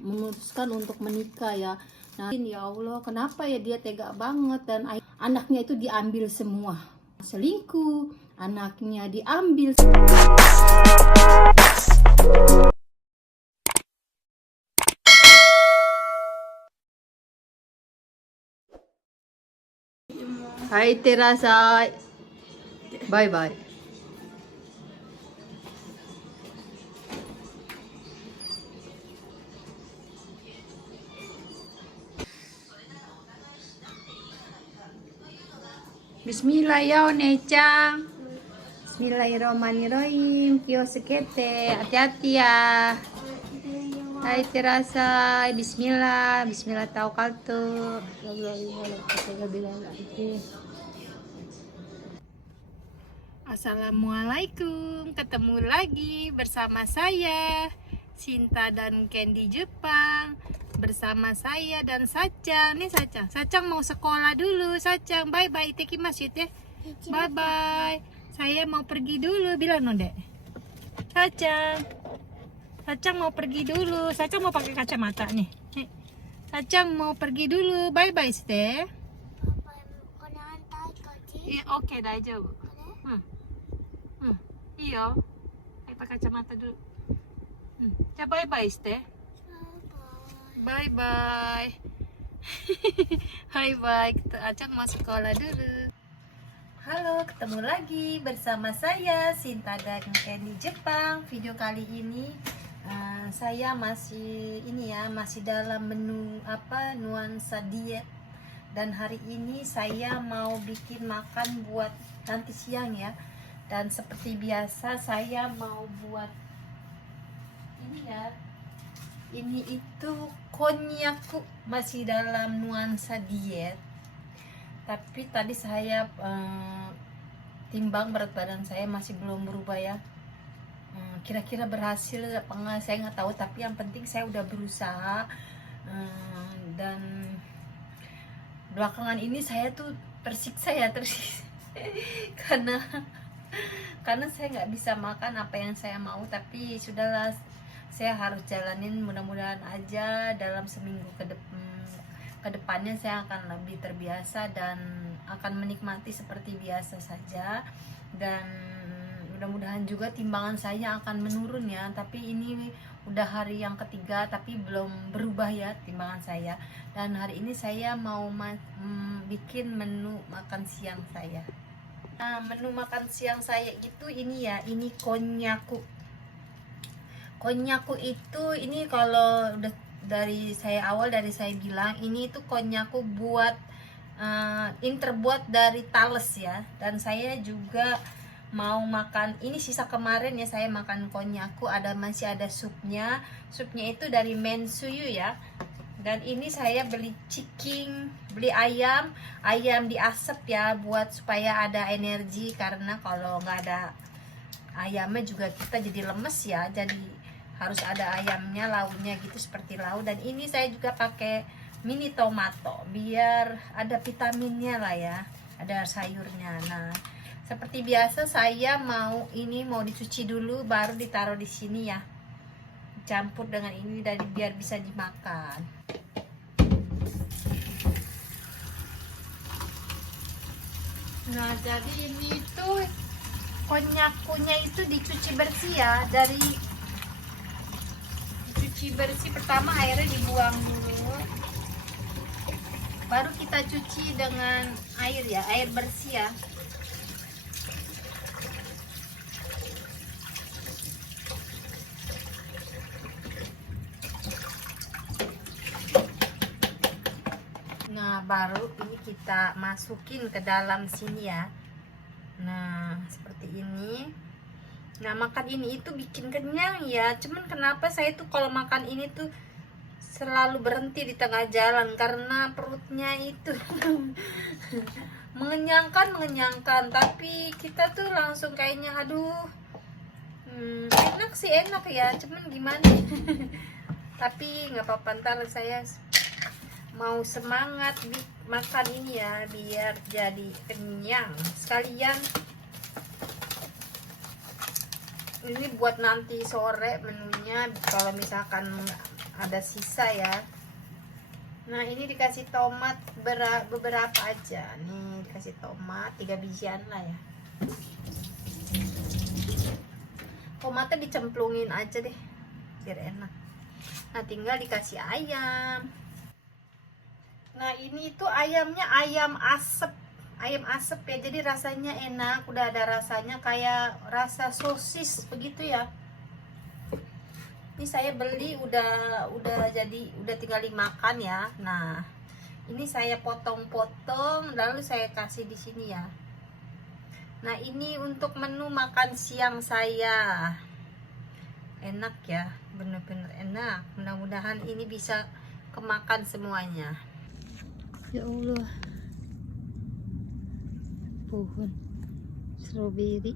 memutuskan untuk menikah ya. Nah, ya Allah, kenapa ya dia tega banget, dan anaknya itu diambil semua. Selingkuh, anaknya diambil. Hai Terasa, bye bye. Bismillah ya Onecang. Bismillahirrahmanirrahim. Kiyosukete, hati-hati ya. Hai Terasa, Bismillah, Bismillah taukaltu. Assalamualaikum, ketemu lagi bersama saya Sinta dan Candy Jepang, bersama saya dan Sacang. Nih Sacang mau sekolah dulu. Sacang, bye bye, itekimasu ya. Bye bye. Saya mau pergi dulu, bilang no Dek. Sacang mau pergi dulu. Sacang mau pakai kacamata nih. Sacang mau pergi dulu. Bye bye, Ste. Iya, oke, daijoubu. Iya. Ayo pakai kacamata dulu. Bye bye, Ste. Bye bye. Bye bye. Acang mau sekolah dulu. Halo, ketemu lagi bersama saya Sinta dan Candy Jepang. Video kali ini saya masih dalam menu nuansa diet, dan hari ini saya mau bikin makan buat nanti siang ya. Dan seperti biasa saya mau buat ini ya. Ini itu konnyaku, masih dalam nuansa diet. Tapi tadi saya timbang berat badan saya masih belum berubah ya. Kira-kira berhasil apa enggak saya nggak tahu, tapi yang penting saya udah berusaha. Dan belakangan ini saya tuh tersiksa karena saya nggak bisa makan apa yang saya mau. Tapi sudahlah, saya harus jalanin, mudah-mudahan aja dalam seminggu ke depannya saya akan lebih terbiasa dan akan menikmati seperti biasa saja. Dan mudah-mudahan juga timbangan saya akan menurun ya. Tapi ini udah hari yang ketiga tapi belum berubah ya timbangan saya. Dan hari ini saya mau bikin menu makan siang saya. Nah, menu makan siang saya itu ini ya, ini konnyaku. Konnyaku itu ini kalau udah dari saya bilang ini itu konnyaku buat ini terbuat dari tales ya. Dan saya juga mau makan ini sisa kemarin ya, saya makan konnyaku masih ada supnya itu dari mensuyu ya. Dan ini saya beli ayam diasap ya, buat supaya ada energi, karena kalau nggak ada ayamnya juga kita jadi lemes ya. Jadi harus ada ayamnya, lauknya gitu seperti lauk. Dan ini saya juga pakai mini tomato biar ada vitaminnya lah ya, ada sayurnya. Nah, seperti biasa saya mau dicuci dulu baru ditaruh di sini ya, campur dengan ini dari biar bisa dimakan. Nah, jadi ini tuh konnyakunya itu dicuci bersih ya, dicuci bersih. Pertama airnya dibuang dulu, baru kita cuci dengan air ya, air bersih ya. Nah, baru ini kita masukin ke dalam sini ya. Nah, seperti ini. Nah, makan ini itu bikin kenyang ya. Cuman kenapa saya tuh kalau makan ini tuh selalu berhenti di tengah jalan, karena perutnya itu mengenyangkan, tapi kita tuh langsung kayaknya aduh, enak sih enak ya, cuman gimana. Tapi nggak apa-apa, ntar saya mau semangat makan ini ya biar jadi kenyang sekalian. Ini buat nanti sore menunya, kalau misalkan ada sisa ya. Nah ini dikasih tomat beberapa aja nih, dikasih tomat 3 bijian lah ya. Tomatnya dicemplungin aja deh biar enak. Nah tinggal dikasih ayam. Nah ini tuh ayamnya ayam asep ya, jadi rasanya enak, udah ada rasanya kayak rasa sosis begitu ya. Ini saya beli udah tinggal dimakan ya. Nah ini saya potong-potong lalu saya kasih di sini ya. Nah ini untuk menu makan siang saya. Enak ya, bener-bener enak. Mudah-mudahan ini bisa kemakan semuanya. Ya Allah, pohon stroberi.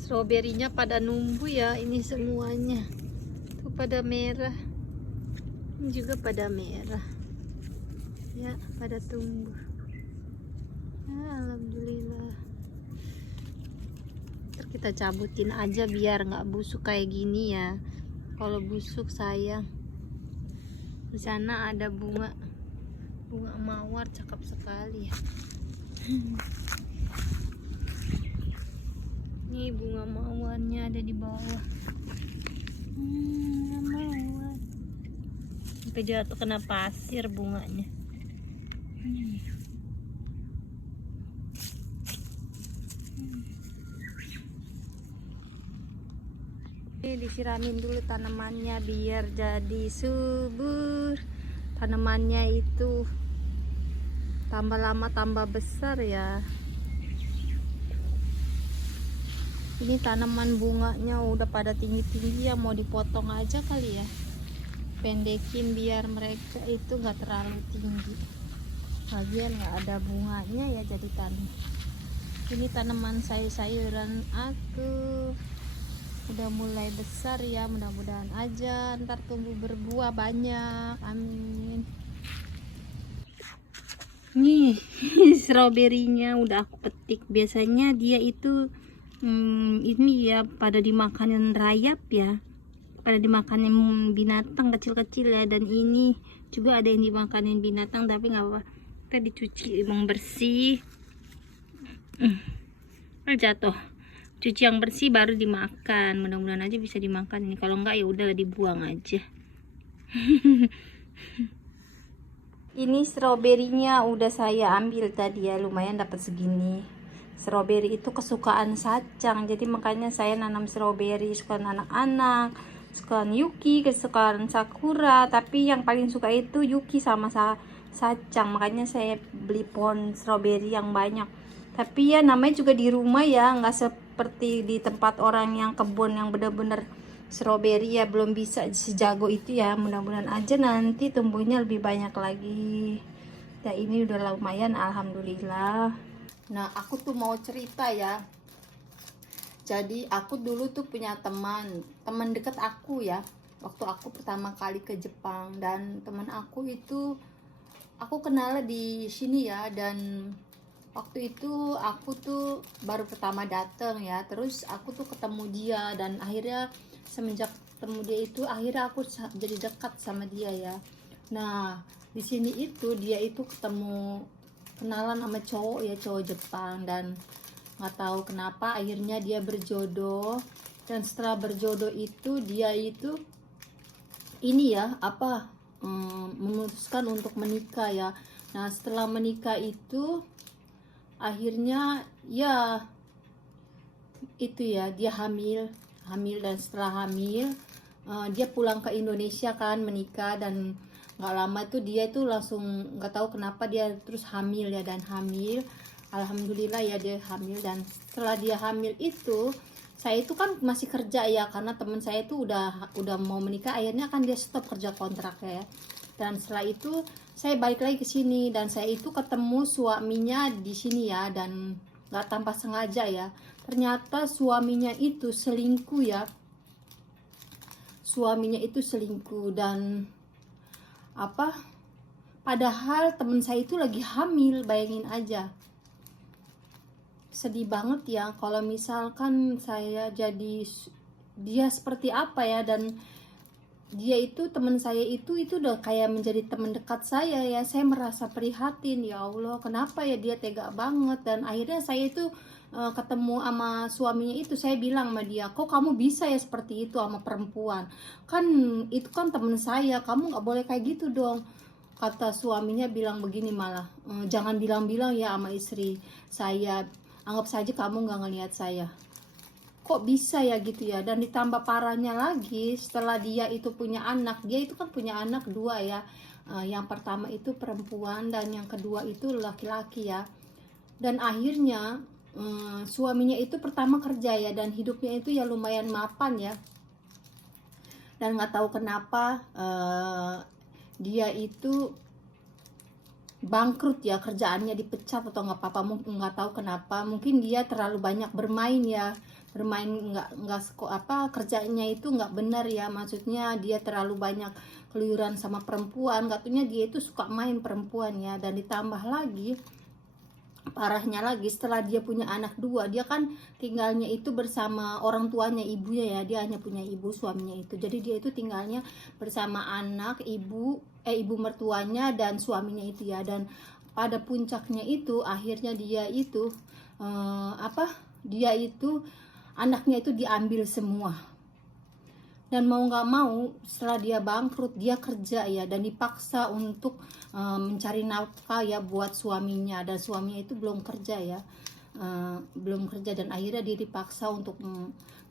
Stroberinya pada numbuh ya, ini semuanya tuh pada merah, ini juga pada merah ya, pada tumbuh. Alhamdulillah. Ntar kita cabutin aja biar nggak busuk kayak gini ya. Kalau busuk sayang. Di sana ada bunga mawar cakep sekali ya. Ini bunga mawarnya ada di bawah. Bunga mawar. Sampai jatuh kena pasir bunganya. Ini disiramin dulu tanamannya biar jadi subur. Tanamannya itu tambah lama tambah besar ya. Ini tanaman bunganya udah pada tinggi-tinggi ya, mau dipotong aja kali ya, pendekin biar mereka itu nggak terlalu tinggi. Bagian nggak ada bunganya ya, jadi tanam. Ini tanaman sayur-sayuran aku udah mulai besar ya, mudah-mudahan aja ntar tumbuh berbuah banyak, amin. Nih stroberinya udah aku petik. Biasanya dia itu ini ya pada dimakanin rayap ya, pada dimakanin binatang kecil-kecil ya, dan ini juga ada yang dimakanin binatang tapi nggak apa-apa, kita dicuci emang bersih. Jatuh, cuci yang bersih baru dimakan, mudah-mudahan aja bisa dimakan ini, kalau enggak ya udah dibuang aja. Ini stroberinya udah saya ambil tadi ya, lumayan dapat segini. Stroberi itu kesukaan Sacang, jadi makanya saya nanam stroberi, kesukaan anak-anak, kesukaan Yuki, kesukaan Sakura, tapi yang paling suka itu Yuki sama Sacang, makanya saya beli pohon stroberi yang banyak. Tapi ya namanya juga di rumah ya, nggak seperti di tempat orang yang kebun yang bener-bener stroberi ya, belum bisa sejago itu ya. Mudah-mudahan aja nanti tumbuhnya lebih banyak lagi ya. Ini udah lumayan, alhamdulillah. Nah aku tuh mau cerita ya. Jadi aku dulu tuh punya teman dekat aku ya, waktu aku pertama kali ke Jepang. Dan teman aku itu aku kenal di sini ya, dan waktu itu aku tuh baru pertama datang ya, terus aku tuh ketemu dia, dan akhirnya semenjak ketemu dia itu akhirnya aku jadi dekat sama dia ya. Nah di sini itu dia itu kenalan sama cowok ya, cowok Jepang, dan nggak tahu kenapa akhirnya dia berjodoh. Dan setelah berjodoh itu dia itu ini ya memutuskan untuk menikah ya. Nah setelah menikah itu akhirnya ya itu ya, dia hamil, dan setelah hamil dia pulang ke Indonesia kan, menikah, dan nggak lama itu dia itu langsung nggak tahu kenapa dia terus hamil ya, dan hamil, alhamdulillah ya dia hamil. Dan setelah dia hamil itu saya itu kan masih kerja ya, karena teman saya itu udah mau menikah, akhirnya kan dia stop kerja kontrak ya. Dan setelah itu saya balik lagi ke sini, dan saya itu ketemu suaminya di sini ya, dan nggak tanpa sengaja ya, ternyata suaminya itu selingkuh ya. Suaminya itu selingkuh, dan apa, padahal temen saya itu lagi hamil. Bayangin aja, sedih banget ya kalau misalkan saya jadi dia seperti apa ya. Dan dia itu, teman saya itu udah kayak menjadi teman dekat saya ya. Saya merasa prihatin, ya Allah kenapa ya dia tega banget. Dan akhirnya saya itu ketemu sama suaminya itu, saya bilang sama dia, kok kamu bisa ya seperti itu sama perempuan, kan itu kan teman saya, kamu nggak boleh kayak gitu dong. Kata suaminya bilang begini malah, jangan bilang-bilang ya sama istri saya, anggap saja kamu nggak ngelihat saya. Kok bisa ya gitu ya. Dan ditambah parahnya lagi, setelah dia itu punya anak, dia itu kan punya anak 2 ya. Yang pertama itu perempuan dan yang kedua itu laki-laki ya. Dan akhirnya suaminya itu pertama kerja ya, dan hidupnya itu ya lumayan mapan ya. Dan nggak tahu kenapa dia itu bangkrut ya, kerjaannya dipecat atau nggak apa-apa, nggak tahu kenapa. Mungkin dia terlalu banyak bermain ya, bermain nggak apa, kerjanya itu nggak benar ya, maksudnya dia terlalu banyak keluyuran sama perempuan, katanya dia itu suka main perempuan ya. Dan ditambah lagi, parahnya lagi, setelah dia punya anak 2, dia kan tinggalnya itu bersama orang tuanya, ibunya ya, dia hanya punya ibu, suaminya itu. Jadi dia itu tinggalnya bersama anak, ibu mertuanya dan suaminya itu ya. Dan pada puncaknya itu akhirnya dia itu dia itu anaknya itu diambil semua. Dan mau nggak mau setelah dia bangkrut, dia kerja ya, dan dipaksa untuk mencari nafkah ya buat suaminya. Dan suaminya itu belum kerja ya, belum kerja, dan akhirnya dia dipaksa untuk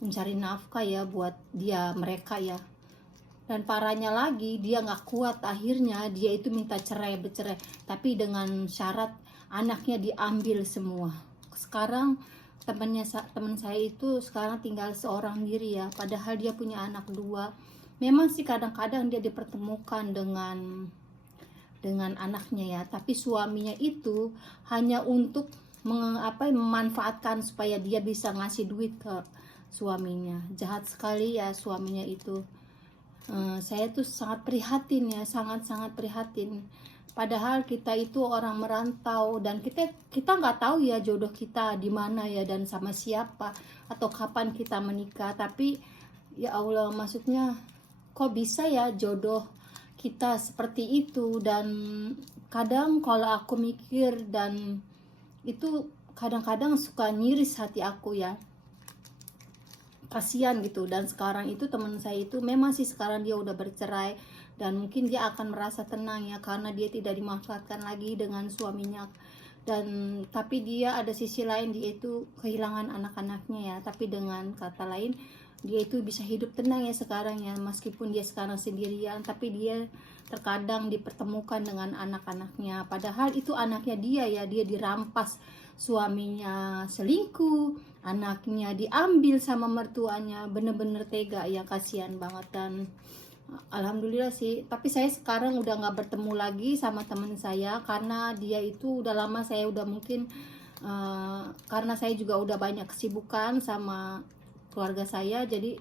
mencari nafkah ya buat mereka ya. Dan parahnya lagi, dia nggak kuat, akhirnya dia itu minta bercerai, tapi dengan syarat anaknya diambil semua. Sekarang teman saya itu sekarang tinggal seorang diri ya, padahal dia punya anak 2. Memang sih kadang-kadang dia dipertemukan dengan anaknya ya, tapi suaminya itu hanya untuk memanfaatkan supaya dia bisa ngasih duit ke suaminya. Jahat sekali ya suaminya itu. Saya tuh sangat prihatin ya, sangat-sangat prihatin. Padahal kita itu orang merantau, dan kita nggak tahu ya jodoh kita di mana ya, dan sama siapa, atau kapan kita menikah. Tapi ya Allah, maksudnya kok bisa ya jodoh kita seperti itu. Dan kadang kalau aku mikir, dan itu kadang-kadang suka nyiris hati aku ya, kasihan gitu. Dan sekarang itu teman saya itu memang sih sekarang dia udah bercerai, dan mungkin dia akan merasa tenang ya, karena dia tidak dimanfaatkan lagi dengan suaminya. Dan tapi dia ada sisi lain, dia itu kehilangan anak-anaknya ya, tapi dengan kata lain dia itu bisa hidup tenang ya sekarang ya, meskipun dia sekarang sendirian, tapi dia terkadang dipertemukan dengan anak-anaknya, padahal itu anaknya dia ya. Dia dirampas, suaminya selingkuh, anaknya diambil sama mertuanya, bener-bener tega ya, kasihan banget. Dan alhamdulillah sih, tapi saya sekarang udah nggak bertemu lagi sama teman saya, karena dia itu udah lama, saya udah mungkin karena saya juga udah banyak kesibukan sama keluarga saya, jadi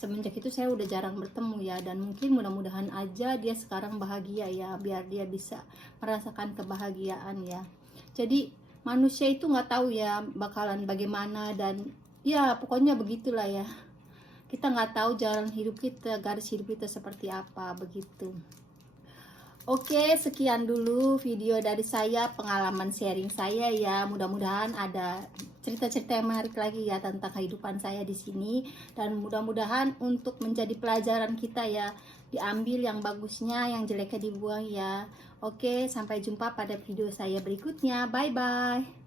semenjak itu saya udah jarang bertemu ya. Dan mungkin mudah-mudahan aja dia sekarang bahagia ya, biar dia bisa merasakan kebahagiaan ya. Jadi manusia itu nggak tahu ya bakalan bagaimana, dan ya pokoknya begitulah ya, kita nggak tahu jalan hidup kita, garis hidup kita seperti apa, begitu. Oke, sekian dulu video dari saya, pengalaman sharing saya ya. Mudah-mudahan ada cerita-cerita yang menarik lagi ya tentang kehidupan saya di sini, dan mudah-mudahan untuk menjadi pelajaran kita ya, diambil yang bagusnya, yang jeleknya dibuang ya. Oke, sampai jumpa pada video saya berikutnya. Bye bye.